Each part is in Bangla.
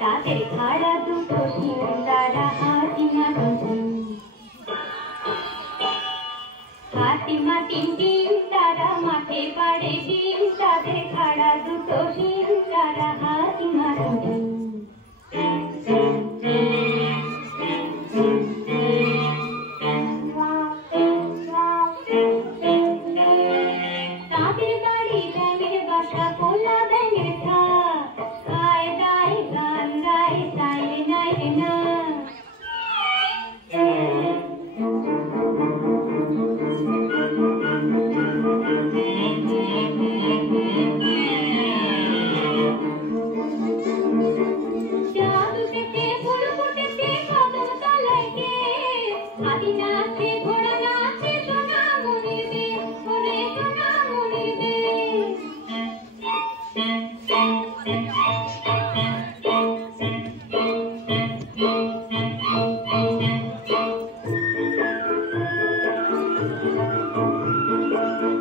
তাদের খাড়া দুটো শিং তারা হাতিমা তিন ডিম তারা মাঠে পাড়ে ডিম তাদের খাড়া দুটো শিং তারা হাতিমা তাদের বাড়ি ব্যাঙের বাসা কোলা ব্যাঙের ছা খায় দায় গান গায় তাই নাই না জাদু পেতে ফুল ফুটেছে কদম তলায় কে হাতি নাচে ঘোড়া নাচে সোনা মনির দে ওরে সোনা মনির দে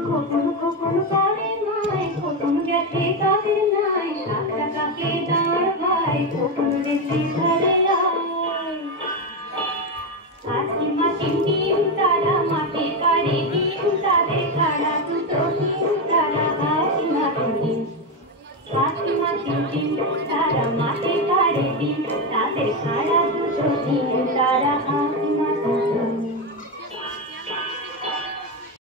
খোকন খোকন করে মায় খোকন গেছে তাদের নাই সাতটা কাকে দাঁড় ভাই খোকন গেছে ঘরে আয় হাতিমা তিন ডিম তারা মাঠে পাড়ে ডিম তাদের খাড়া দুটো ডিম তারা হাতিমা তিন ডিম তারা মাঠে পাড়ে ডিম তাদের খাড়া দুটো ডিম